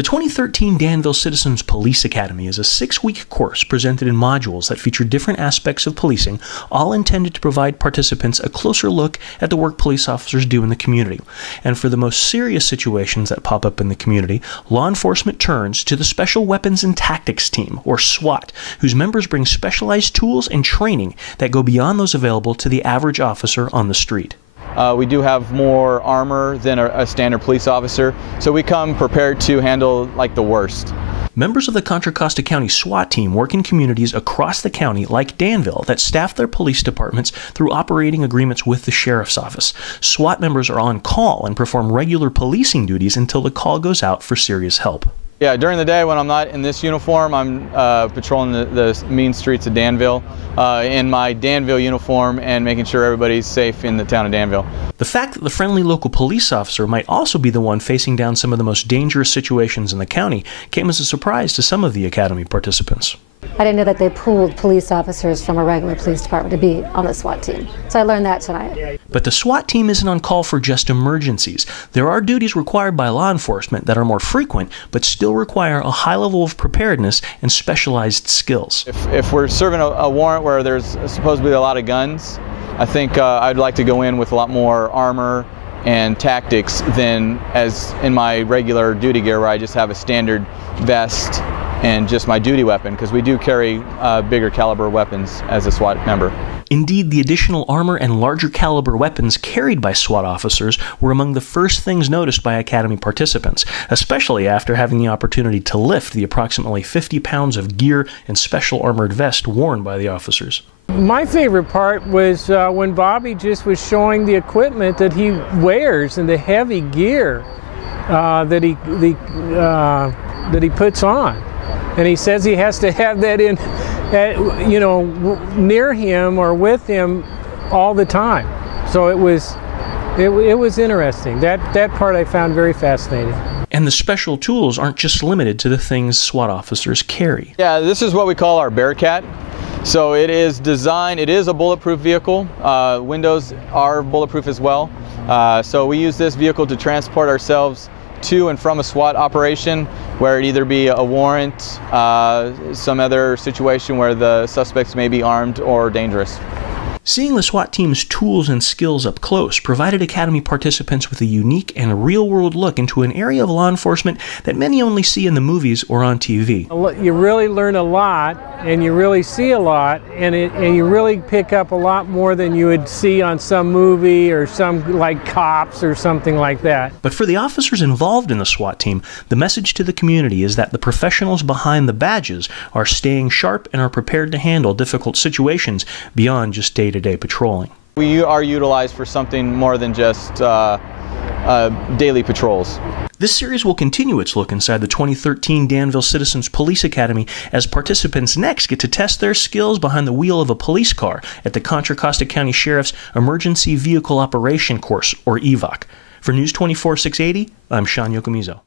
The 2013 Danville Citizens Police Academy is a 6-week course presented in modules that feature different aspects of policing, all intended to provide participants a closer look at the work police officers do in the community. And for the most serious situations that pop up in the community, law enforcement turns to the Special Weapons and Tactics Team, or SWAT, whose members bring specialized tools and training that go beyond those available to the average officer on the street. We do have more armor than a standard police officer, so we come prepared to handle like the worst. Members of the Contra Costa County SWAT team work in communities across the county like Danville that staff their police departments through operating agreements with the sheriff's office. SWAT members are on call and perform regular policing duties until the call goes out for serious help. Yeah, during the day when I'm not in this uniform, I'm patrolling the mean streets of Danville in my Danville uniform and making sure everybody's safe in the town of Danville. The fact that the friendly local police officer might also be the one facing down some of the most dangerous situations in the county came as a surprise to some of the Academy participants. I didn't know that they pooled police officers from a regular police department to be on the SWAT team. So I learned that tonight. But the SWAT team isn't on call for just emergencies. There are duties required by law enforcement that are more frequent, but still require a high level of preparedness and specialized skills. If we're serving a warrant where there's supposed to be a lot of guns, I think I'd like to go in with a lot more armor and tactics than as in my regular duty gear where I just have a standard vest and just my duty weapon, because we do carry bigger caliber weapons as a SWAT member. Indeed, the additional armor and larger caliber weapons carried by SWAT officers were among the first things noticed by Academy participants, especially after having the opportunity to lift the approximately 50 pounds of gear and special armored vest worn by the officers. My favorite part was when Bobby just was showing the equipment that he wears and the heavy gear that he puts on. And he says he has to have that in, near him or with him all the time. So it was interesting. That part I found very fascinating. And the special tools aren't just limited to the things SWAT officers carry. Yeah, this is what we call our Bearcat. So it is designed, it is a bulletproof vehicle. Windows are bulletproof as well. So we use this vehicle to transport ourselves to and from a SWAT operation, where it either be a warrant, some other situation where the suspects may be armed or dangerous. Seeing the SWAT team's tools and skills up close provided Academy participants with a unique and real-world look into an area of law enforcement that many only see in the movies or on TV. You really learn a lot, and you really see a lot, and you really pick up a lot more than you would see on some movie or some like Cops or something like that. But for the officers involved in the SWAT team, the message to the community is that the professionals behind the badges are staying sharp and are prepared to handle difficult situations beyond just day-to-day patrolling. We are utilized for something more than just daily patrols. This series will continue its look inside the 2013 Danville Citizens Police Academy as participants next get to test their skills behind the wheel of a police car at the Contra Costa County Sheriff's Emergency Vehicle Operation Course, or EVOC. For News 24 680, I'm Sean Yokomizo.